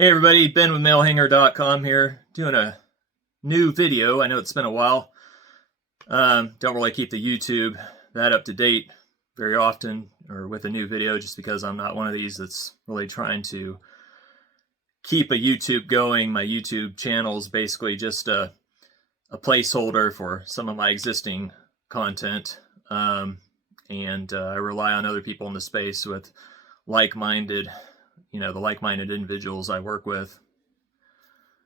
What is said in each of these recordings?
Hey everybody, Ben with Malehanger.com here, doing a new video. I know it's been a while. Don't really keep the YouTube that up to date very often, or with a new video, just because I'm not one of these that's really trying to keep a YouTube going. My YouTube channel is basically just a placeholder for some of my existing content, and I rely on other people in the space with like-minded the like-minded individuals I work with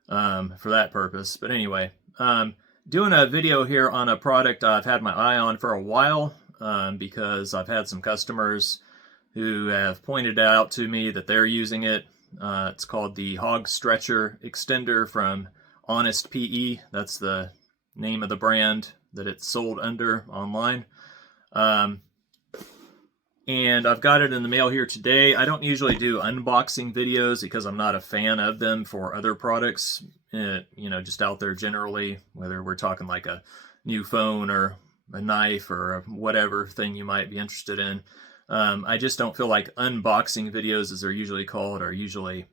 for that purpose. But anyway, doing a video here on a product I've had my eye on for a while, because I've had some customers who have pointed out to me that they're using it. It's called the Hog Stretcher Extender from Honest PE. That's the name of the brand that it's sold under online. And I've got it in the mail here today. I don't usually do unboxing videos because I'm not a fan of them for other products, just out there generally, whether we're talking like a new phone or a knife or whatever thing you might be interested in. I just don't feel like unboxing videos, as they're usually called, are usually,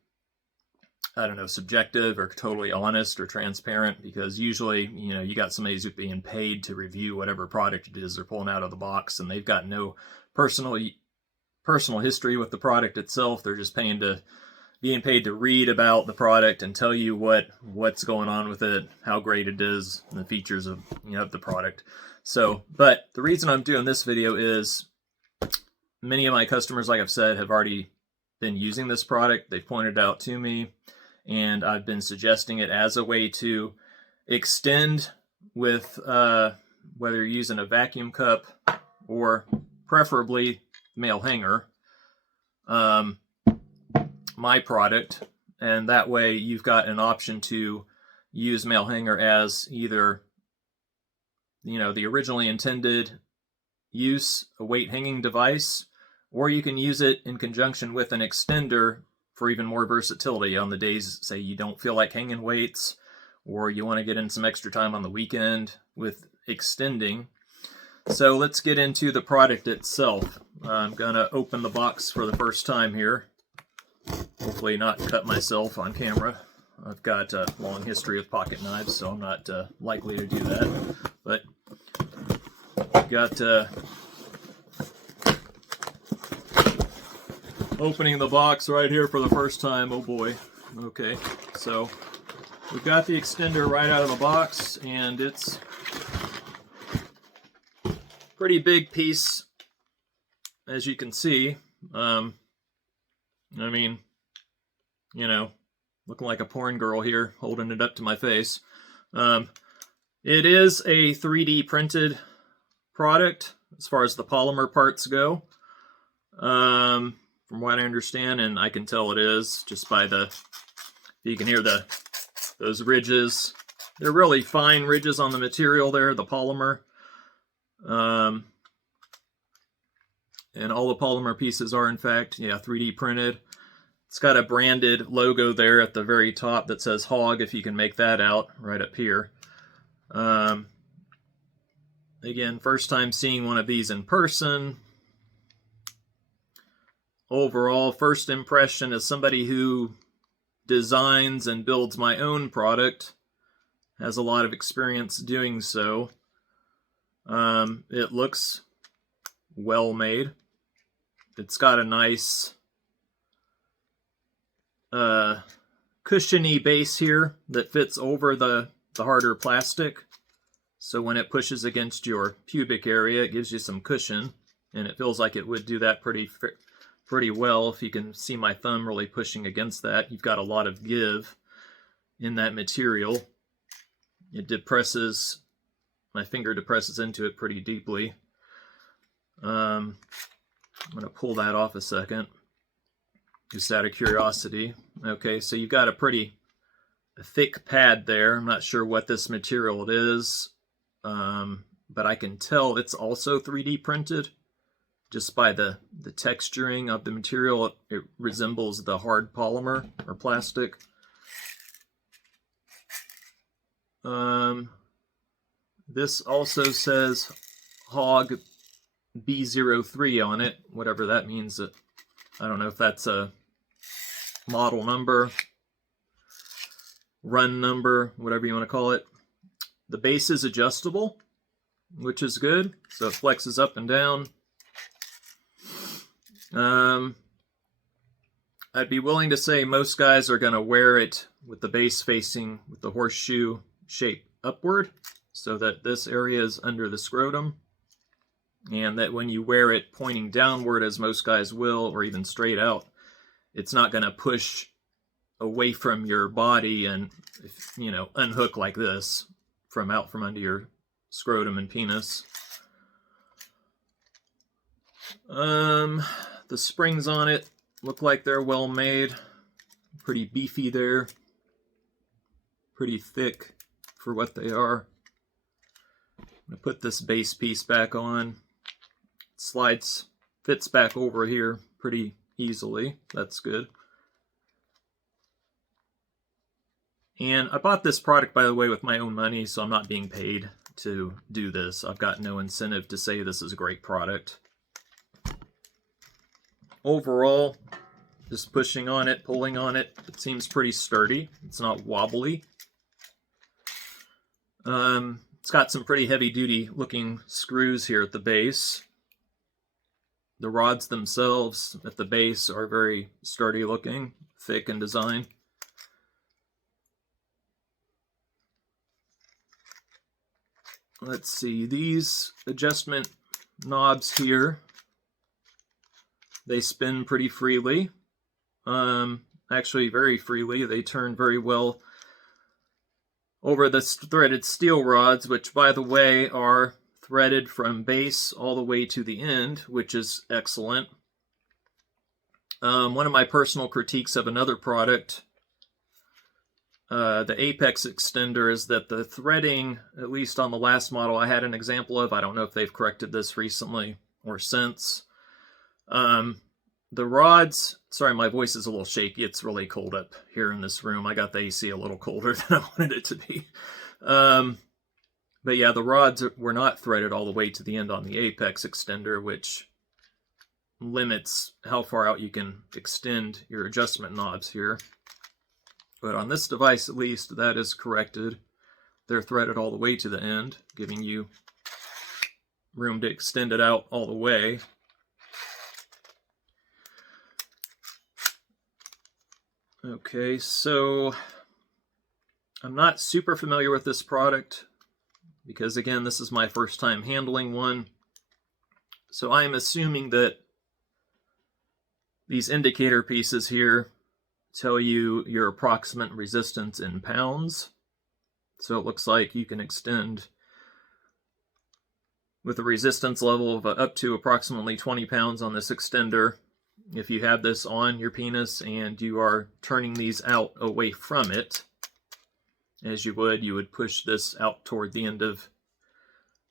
I don't know, subjective or totally honest or transparent, because usually, you got somebody who's being paid to review whatever product it is they're pulling out of the box, and they've got no personal history with the product itself. They're just being paid to read about the product and tell you what's going on with it, how great it is, and the features of the product. So, but the reason I'm doing this video is many of my customers, like I've said, have already been using this product. They've pointed it out to me, and I've been suggesting it as a way to extend with whether you're using a vacuum cup or preferably Malehanger, my product, and that way you've got an option to use Malehanger as either the originally intended use, a weight hanging device, or you can use it in conjunction with an extender for even more versatility on the days, say, you don't feel like hanging weights, or you want to get in some extra time on the weekend with extending. So let's get into the product itself. I'm going to open the box for the first time here. Hopefully not cut myself on camera. I've got a long history with pocket knives, so I'm not likely to do that. But got opening the box right here for the first time. Oh boy. Okay, so we've got the extender right out of the box, and it's pretty big piece, as you can see. Looking like a porn girl here, holding it up to my face. It is a 3D printed product as far as the polymer parts go, from what I understand, and I can tell it is just by you can hear those ridges. They're really fine ridges on the material there, the polymer. And all the polymer pieces are, in fact, 3D printed. It's got a branded logo there at the very top that says Hog, if you can make that out, right up here. Again, first time seeing one of these in person. Overall, first impression as somebody who designs and builds my own product, has a lot of experience doing so. It looks well made. It's got a nice cushiony base here that fits over the harder plastic. So when it pushes against your pubic area, it gives you some cushion, and it feels like it would do that pretty well. If you can see my thumb really pushing against that, you've got a lot of give in that material. It depresses, my finger depresses into it pretty deeply. I'm going to pull that off a second, just out of curiosity. Okay, so you've got a pretty thick pad there. I'm not sure what this material is, but I can tell it's also 3D printed just by the texturing of the material. It resembles the hard polymer or plastic. This also says Hog B03 on it, whatever that means. I don't know if that's a model number run number, whatever you want to call it. The base is adjustable, which is good, so it flexes up and down. I'd be willing to say most guys are going to wear it with the base facing with the horseshoe shape upward, so that this area is under the scrotum, and that when you wear it pointing downward, as most guys will, or even straight out, it's not going to push away from your body and, you know, unhook like this from out from under your scrotum and penis. The springs on it look like they're well made, pretty beefy there, pretty thick for what they are. I'm going to put this base piece back on. It slides, fits back over here pretty easily. That's good. And I bought this product, by the way, with my own money, so I'm not being paid to do this. I've got no incentive to say this is a great product. Overall, just pushing on it, pulling on it, it seems pretty sturdy. It's not wobbly. It's got some pretty heavy-duty looking screws here at the base. The rods themselves at the base are very sturdy looking, thick in design. Let's see, these adjustment knobs here, they spin pretty freely. Actually very freely. They turn very well over the threaded steel rods, which, by the way, are threaded from base all the way to the end, which is excellent. One of my personal critiques of another product, the Apex extender, is that the threading, at least on the last model I had an example of, I don't know if they've corrected this recently or since, the rods, sorry, my voice is a little shaky, it's really cold up here in this room. I got the AC a little colder than I wanted it to be. But yeah, the rods were not threaded all the way to the end on the Apex extender, which limits how far out you can extend your adjustment knobs here. But on this device, at least, that is corrected. They're threaded all the way to the end, giving you room to extend it out all the way. Okay, so I'm not super familiar with this product because, again, this is my first time handling one. So I'm assuming that these indicator pieces here tell you your approximate resistance in pounds. So it looks like you can extend with a resistance level of up to approximately 20 pounds on this extender. If you have this on your penis and you are turning these out away from it, as you would push this out toward the end of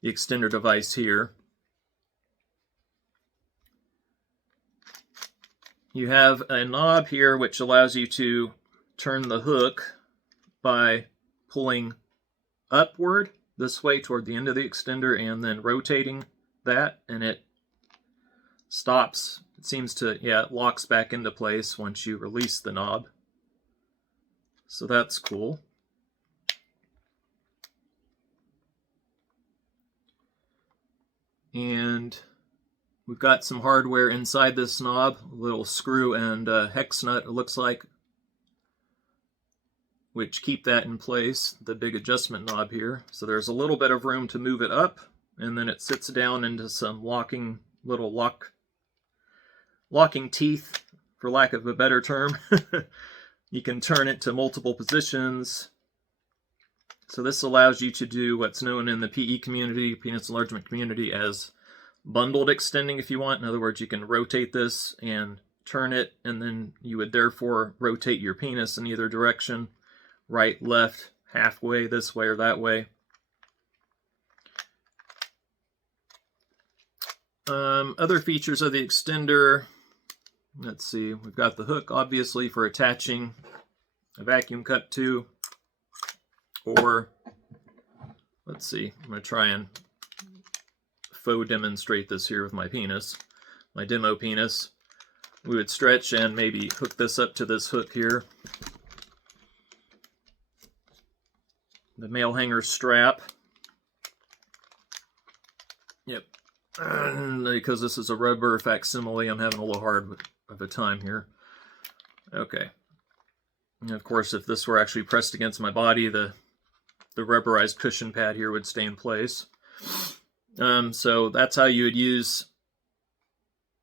the extender device here. You have a knob here which allows you to turn the hook by pulling upward this way toward the end of the extender and then rotating that, and it stops. It seems to, yeah, it locks back into place once you release the knob. So that's cool. And we've got some hardware inside this knob, a little screw and hex nut, it looks like, which keep that in place, the big adjustment knob here. So there's a little bit of room to move it up, and then it sits down into some locking teeth, for lack of a better term. You can turn it to multiple positions. So this allows you to do what's known in the PE community, penis enlargement community, as bundled extending if you want. In other words, you can rotate this and turn it, and then you would therefore rotate your penis in either direction, right, left, halfway, this way or that way. Other features of the extender, let's see, we've got the hook, obviously, for attaching a vacuum cup to, or, let's see, I'm going to try and faux demonstrate this here with my penis, my demo penis. We would stretch and maybe hook this up to this hook here. the Malehanger strap. Yep. And because this is a rubber facsimile, I'm having a little hard of a time here. Okay. And of course, if this were actually pressed against my body, the rubberized cushion pad here would stay in place. So that's how you would use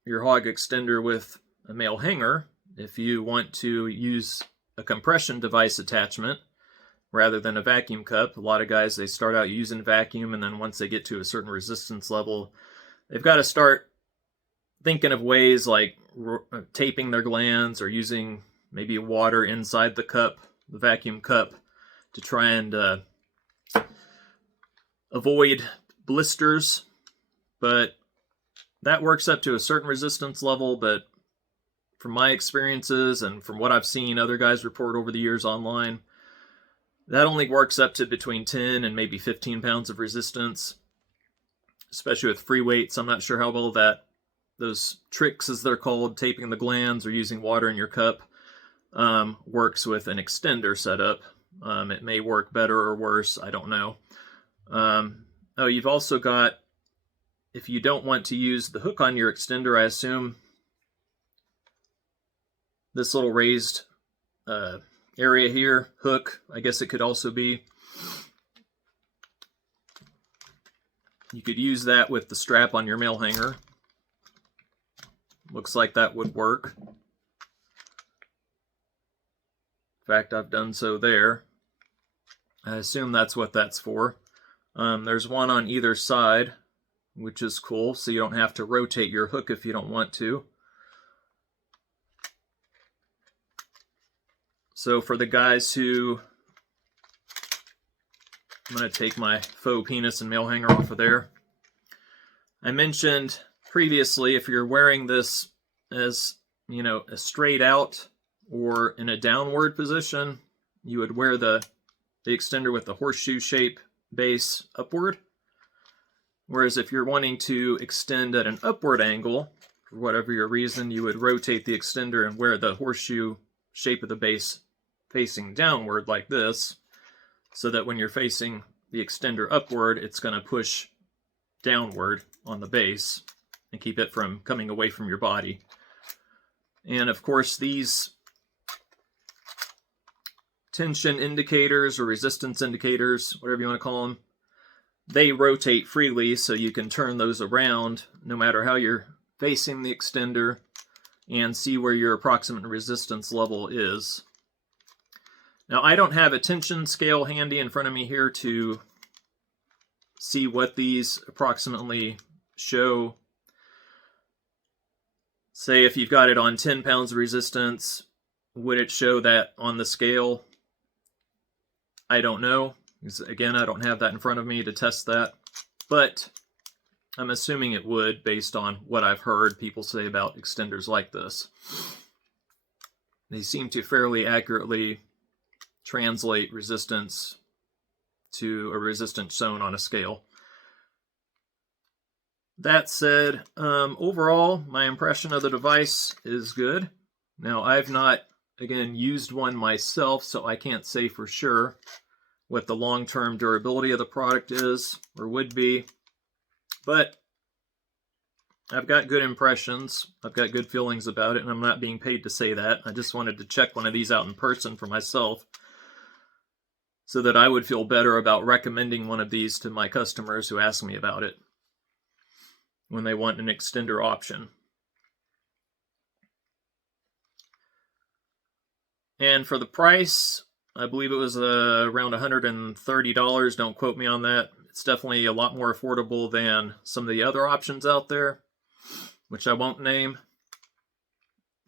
your hog extender with a Malehanger. If you want to use a compression device attachment rather than a vacuum cup, a lot of guys, they start out using vacuum, and then once they get to a certain resistance level, they've got to start thinking of ways like taping their glands or using maybe water inside the cup, the vacuum cup, to try and avoid blisters. But that works up to a certain resistance level, but from my experiences and from what I've seen other guys report over the years online, that only works up to between 10 and maybe 15 pounds of resistance, especially with free weights. I'm not sure how well those tricks, as they're called, taping the glands or using water in your cup, works with an extender setup. It may work better or worse, I don't know. Oh, you've also got, if you don't want to use the hook on your extender, I assume this little raised area here, hook, I guess it could also be. You could use that with the strap on your Malehanger. Looks like that would work. In fact, I've done so there. I assume that's what that's for. There's one on either side, which is cool, so you don't have to rotate your hook if you don't want to. So for the guys who, I'm going to take my faux penis and Malehanger off of there. I mentioned previously, if you're wearing this as, you know, a straight out or in a downward position, you would wear the extender with the horseshoe shape base upward. Whereas if you're wanting to extend at an upward angle, for whatever your reason, you would rotate the extender and wear the horseshoe shape of the base facing downward like this, so that when you're facing the extender upward, it's going to push downward on the base and keep it from coming away from your body. And of course, these tension indicators or resistance indicators, whatever you want to call them, they rotate freely, so you can turn those around no matter how you're facing the extender and see where your approximate resistance level is. Now, I don't have a tension scale handy in front of me here to see what these approximately show. Say if you've got it on 10 pounds of resistance, would it show that on the scale? I don't know. Again, I don't have that in front of me to test that, but I'm assuming it would based on what I've heard people say about extenders like this. They seem to fairly accurately translate resistance to a resistance shown on a scale. That said, overall, my impression of the device is good. Now, I've not, again, used one myself, so I can't say for sure what the long-term durability of the product is or would be, but I've got good impressions. I've got good feelings about it, and I'm not being paid to say that. I just wanted to check one of these out in person for myself so that I would feel better about recommending one of these to my customers who ask me about it when they want an extender option. And for the price, I believe it was around $130. Don't quote me on that. It's definitely a lot more affordable than some of the other options out there, which I won't name.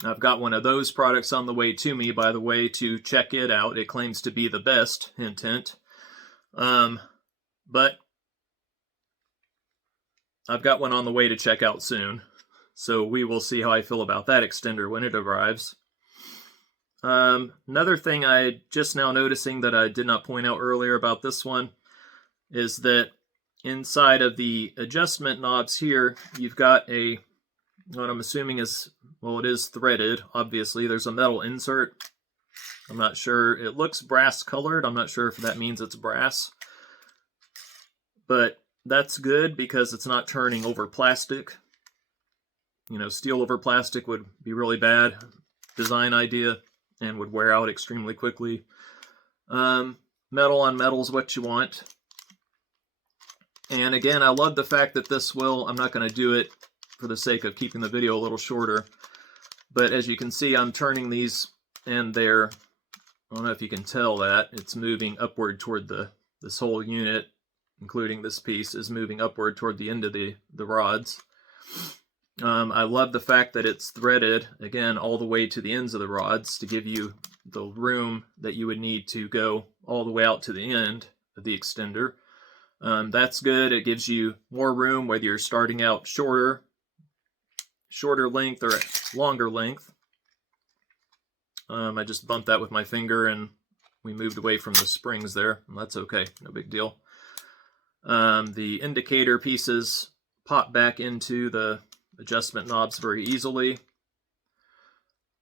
I've got one of those products on the way to me, by the way, to check it out. It claims to be the best, hint, hint. But I've got one on the way to check out soon. So we will see how I feel about that extender when it arrives. Another thing I just now noticing that I did not point out earlier about this one is that inside of the adjustment knobs here, you've got a, what I'm assuming is, well, it is threaded, obviously. There's a metal insert I'm not sure. It looks brass colored. I'm not sure if that means it's brass. But that's good because it's not turning over plastic. You know, steel over plastic would be really bad design idea and would wear out extremely quickly. Metal on metal is what you want. And again, I love the fact that this will, I'm not going to do it for the sake of keeping the video a little shorter, but as you can see, I'm turning these and they're, I don't know if you can tell that, it's moving upward toward this whole unit, including this piece, is moving upward toward the end of the rods. I love the fact that it's threaded, again, all the way to the ends of the rods to give you the room that you would need to go all the way out to the end of the extender. That's good. It gives you more room whether you're starting out shorter length or longer length. I just bumped that with my finger and we moved away from the springs there. That's okay, no big deal. The indicator pieces pop back into the adjustment knobs very easily.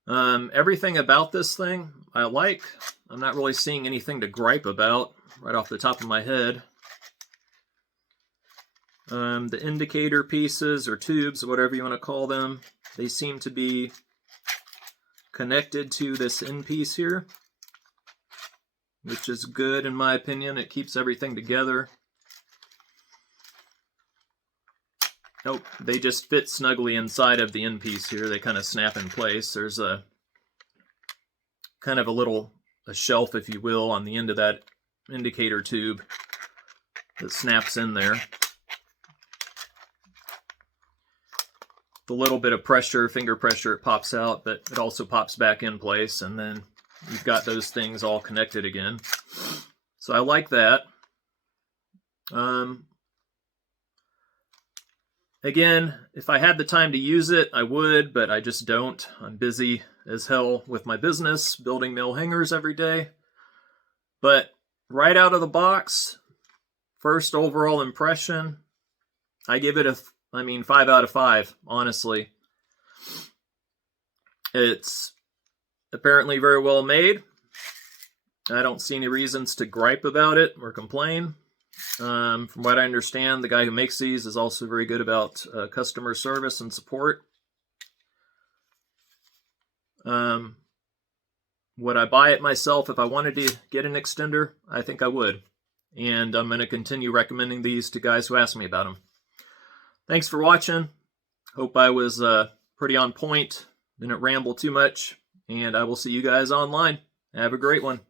Everything about this thing I like. I'm not really seeing anything to gripe about right off the top of my head. The indicator pieces or tubes, whatever you want to call them, they seem to be connected to this end piece here, which is good in my opinion. It keeps everything together. Nope, they just fit snugly inside of the end piece here. They kind of snap in place. There's a kind of a shelf, if you will, on the end of that indicator tube that snaps in there. The little bit of pressure, finger pressure, it pops out, but it also pops back in place, and then you've got those things all connected again. So I like that. Again, if I had the time to use it, I would, but I just don't. I'm busy as hell with my business, building mill hangers every day. But right out of the box, first overall impression, I give it 5 out of 5, honestly. It's apparently very well made. I don't see any reasons to gripe about it or complain. From what I understand, the guy who makes these is also very good about customer service and support. Would I buy it myself if I wanted to get an extender? I think I would. And I'm going to continue recommending these to guys who ask me about them. Thanks for watching. Hope I was pretty on point, didn't ramble too much, and I will see you guys online. Have a great one.